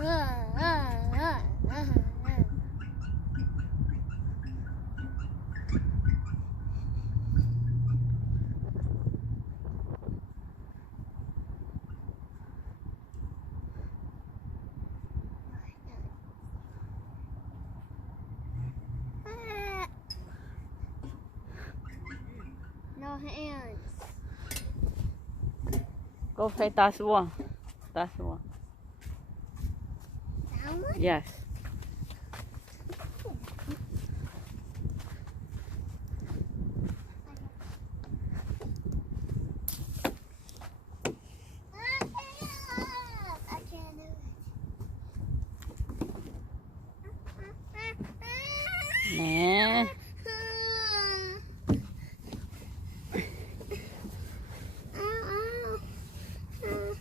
No hands. Go play that's one. That's one. That one? Yes. I can't do it. Nè.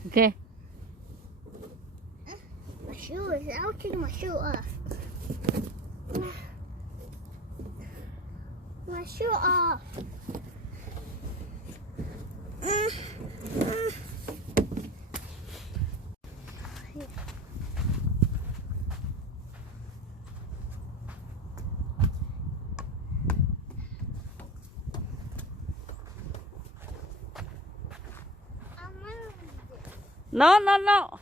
Okay. My shoe is. I'll take my shoe off. My shoe off. No, no, no.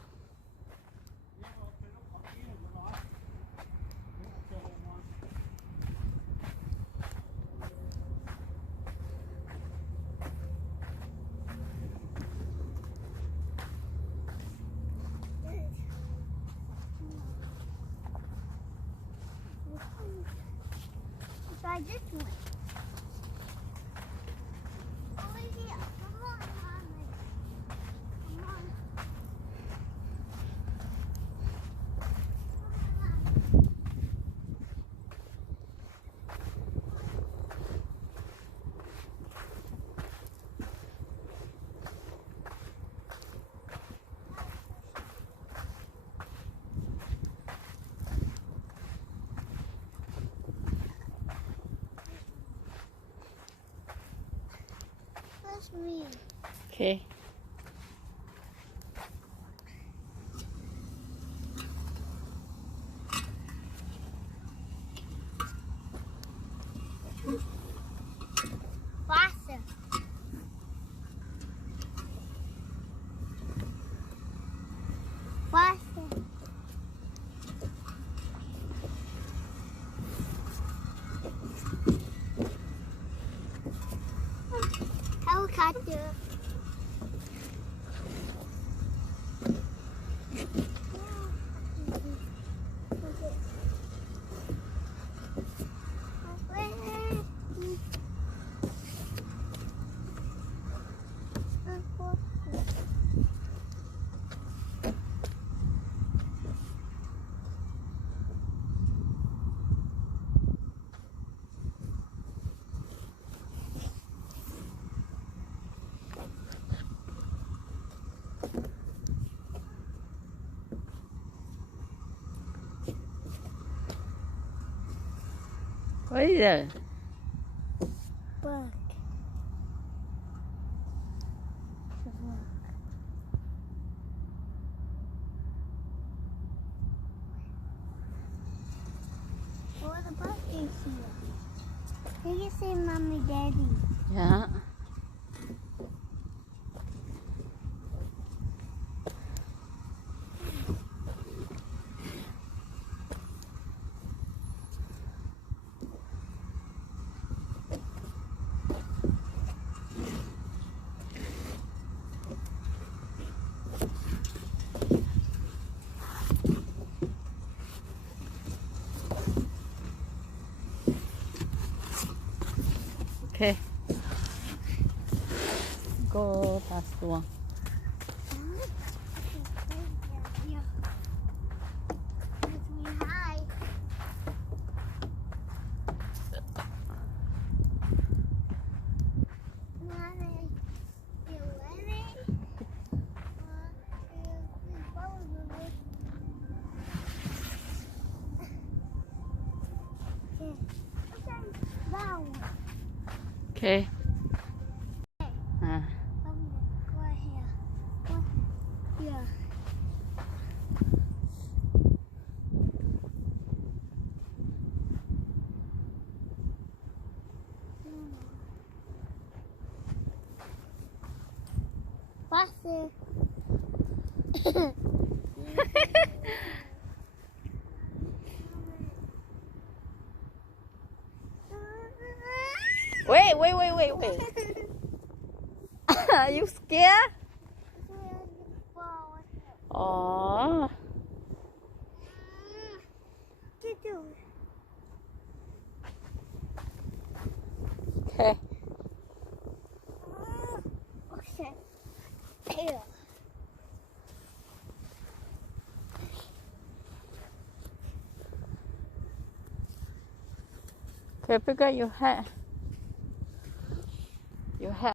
Try this one. Over here. Come on, Mommy. Come on. That's me. Okay. Faster. Faster. Helicopter. What is that? Bug. Oh, the bug is here. Can you say Mommy, Daddy? Yeah. Okay. Go past one. Okay. Faster. Wait. Are you scared? Oh. Okay. Okay. Okay, pick up your hat.